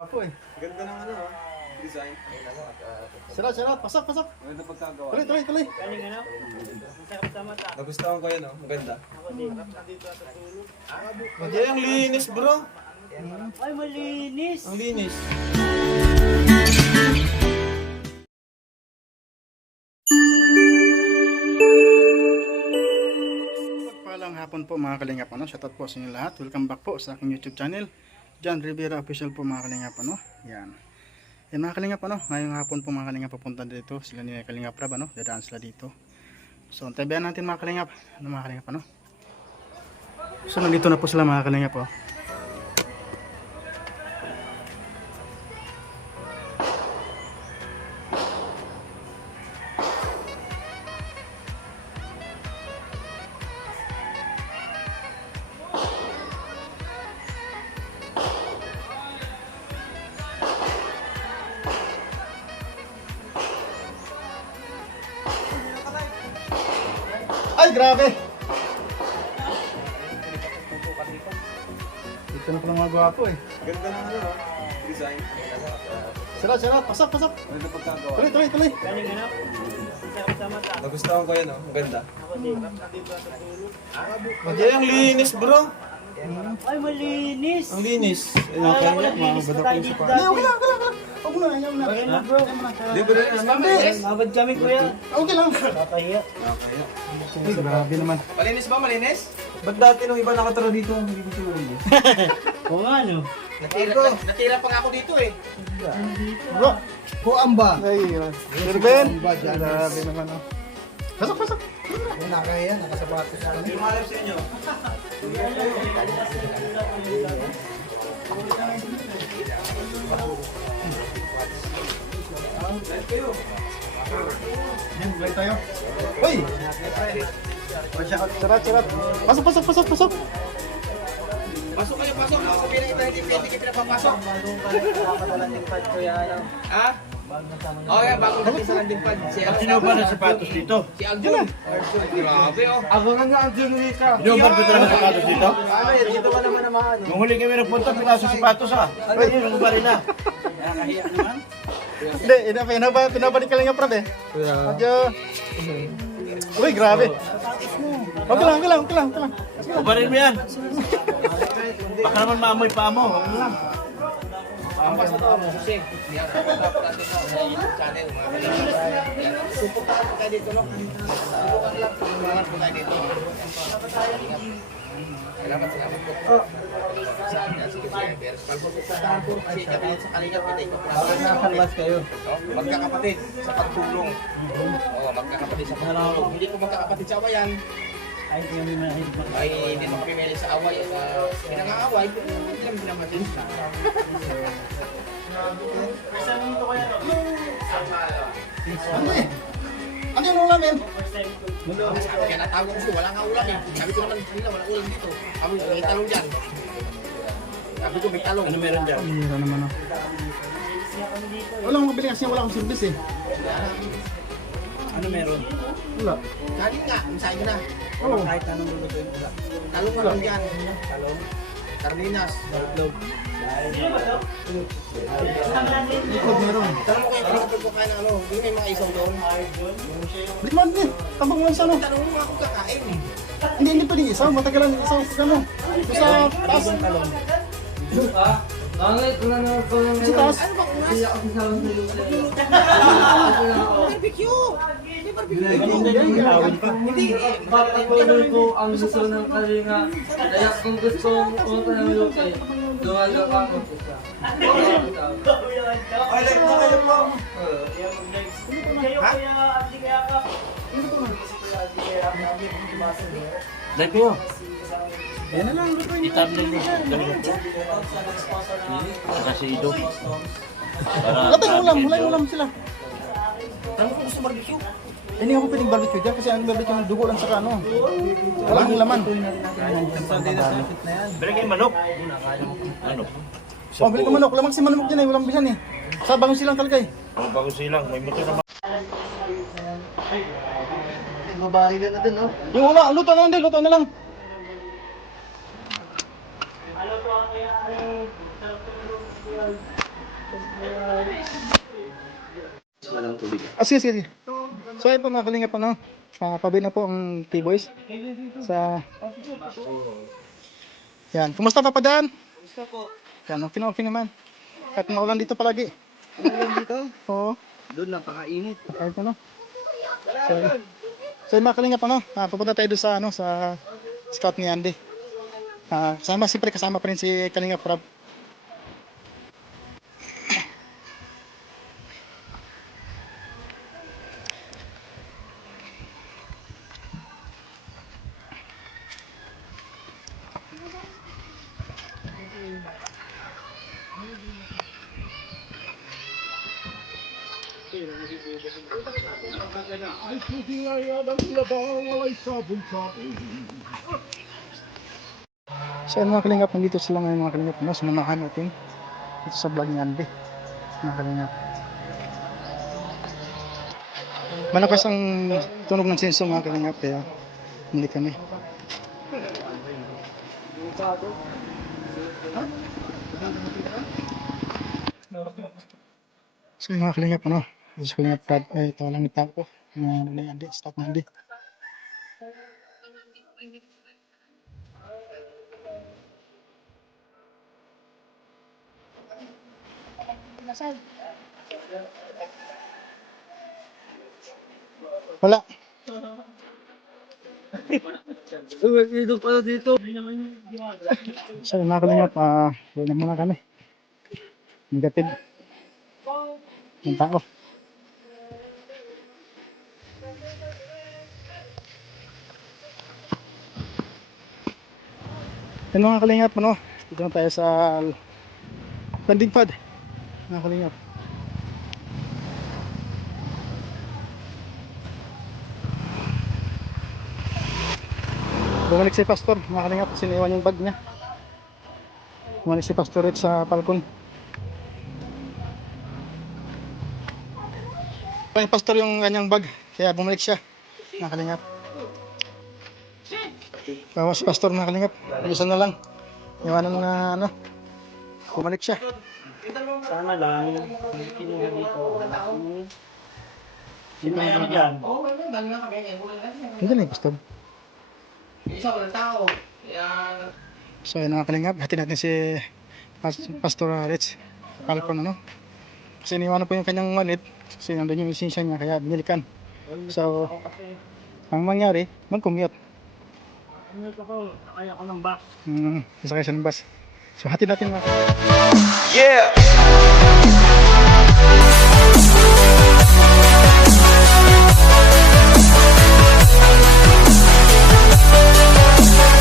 Ako eh. Ganda ng ano, design. Sarap. Pasok. Maganda pagkagawa. Tuloy. Galing ano? Masarap sa mata. Nagustuhan ko yan, oh. Maganda. Ako din. Nandito sa tulog. Hindi, ang linis, bro. Ay, malinis! Ang linis. Palang hapon po mga kalingap. Shoutout po sa inyo lahat. Welcome back po sa aking YouTube channel. John Rivera Official po mga kalingap. Yan. Yan mga kalingap. Ngayong hapon po mga kalingap papunta dito. Sila ni Kalingap Rab. Dadaan sila dito. So antabayan natin mga kalingap. Mga kalingap. So nandito na po sila mga kalingap. Ay, grabe! Dito na pala mga gwapo eh. Ganda ng ano, design. Sarap. Pasok. Maganda pagkagawa. Tuloy. Galing ano? Masarap sa mata. Nagustuhan ko yan, oh. Maganda. Ako din. Nandito sa tulog. Hindi, ang linis, bro. Ay, malinis! Ang linis. Akala ko naglinis pa tayo dito dati. Okay lang. Huwag mo na, ayaw na. Ayun na bro. Hindi, bro. Mabad kami kuya. Okay lang. Papahiya. Ay, grabe naman. Malinis ba? Malinis? Ba't dati nung iba nakatara dito, hindi dito malinis? Oo nga no. Natira pa nga ako dito eh. Bro, huwag ba? Ay, Sir Ben. Grabe naman. Pasok. Nakakaya, nakasapatos na kami. Yung malap sa inyo. Yan, play tayo. Uy! Sarap. Pasok. Pasok kayo, pasok. Ako sabihin kita, hindi kayo pinapapasok. Nakakadalan din pad kuya. Ha? Oh, yeah, bagong dating sa landing pad. Sino ba ng sapatos dito? Si Aljun. Ay, grabe, oh. Ako nga ang Junita. Inuman ko talaga sapatos dito? Ano, dito ka naman naman. Nung huli kami nagpunta, pinasok sapatos ha. Ay, yun, nung ba rin na? Nakakahiya naman. Hindi, pinabalik ka lang yung prab eh. Adyo. Uy, grabe. Okay lang. Ubarin mo yan. Baka naman maamoy pa mo. Huwag mo lang. Ang basta to, kasi niyakapag natin sa YouTube channel, mga kailangan. Suportahan po tayo dito, no? Suportahan lang, suportahan po tayo dito. Salamat po. Sige, pero suportahan po kasi kami sa Kalingap kita ito. Nakakalwas kayo. Magkakapatid sa pagtulong. Oo, magkakapatid sa pagtulong. Hindi ko magkakapatid sa awayan. Ay, kami mahilig Ay, hindi mo pipili sa away. Pinang-aaway, hindi naman pinamatin. First time nito kuya no? Ano eh? Ano yung ulam eh? First time ko. Kaya natawag ko siya, wala nga ulam eh. Sabi ko naman kanina, wala ulam dito. Sabi ko, may talong dyan. Sabi ko, may talong. Ano meron dyan? Mira naman oh. Wala akong mabili kasi wala akong service eh. Ano meron? Wala. Kanin nga, sabi ko na. Oo. Kahit anong lulutuin ko lang. Talong nga lang dyan. Talong. Sardinas. Itlog. Sino ba to? Ikod meron. Tanong mo kaya kapag ko kain ng ano, hindi may mga isaw doon. Di man eh. Tabang lang sa ano. Tanong mo ako kakain eh. Hindi pwedeng isaw. Matagalan isaw. Ano? Sa taas. Bakit? Wala na ako ng Sa taas. Ano ba kunas? Hindi ako kasama sa lupa. Barbecue! Hindi barbecue. Hindi. Papatuloy ko ang gusto ng kalinga. Kaya kung gusto ko ng lupa, dumaga ka mo isa. Ay, like na kayo po. Like mo. Yan na lang. Lutuin. Itablan mo. Kasi ito. Wala tayong ulam. Wala yung ulam sila. Tanong ko gusto barbecue. Hindi ako pwedeng barbecue dyan kasi ang barbecue ng dugo lang sa ano. Walang laman. Bili kayo manok. Ano? Oh, bili ka manok. Lamang si manok dyan eh. Walang bilhan eh. Sa bagong silang talaga eh. Ang bago silang. May motor na Mabari ka na dun, no? Yung ulam, luto na lang din. Luto na lang. Sige, sige. So ayun po mga kalingap ano. Pabi na po ang T-Boys sa yan. Kumusta pa padaan? Gusto po. Yan, okay naman. Kahit maulan dito palagi. Ano dito? Oo. Doon napakainit. Kahit ano. So yung mga kalingap ano, pupunta tayo doon sa ano sa scout ni Andy. Kasama pa rin si Kalingap Rob. So mga kalingap, nandito sila ngayon mga kalingap. No? Sinunahan natin dito sa vlog ni Andy. Mga kalingap. Malakas ang tunog ng senso mga kalingap. Kaya hindi kami. So mga kalingap ano. Dito sa kalingap Brad. Ito lang itang ko. Ni Andy. Stop na Andy. Wala. Dito pala dito. So mga kalingap, wala na muna kami. Negative. Ang tao. Yan mga kalingap, ano? Dito na tayo sa landing pad. Mga kalingap. Bumalik si Pastor, mga kalingap, siniwan yung bag niya. Bumalik si Pastor Rich sa Falcon. Yung Pastor yung kanyang bag, kaya bumalik siya, mga kalingap. Bawas si Pastor, mga kalingap. Isa na lang. Iwanan na ano. Bumalik siya. Sana lang, kinuha dito. Sino yan dyan? Oo, dami na kami. Hindi na yung Pastor. Isa walang tao. Kaya... So yun mga kalingap, hati natin si Pastor Rich Falcon ano. Kasi iniwanan po yung kanyang wallet kasi nandun yung lisensya niya kaya binilikan. So ang mangyari, mag-commute. Ano ako, kaya ko ng box. Sasakay siya ng bus. So hati natin mga Yeah.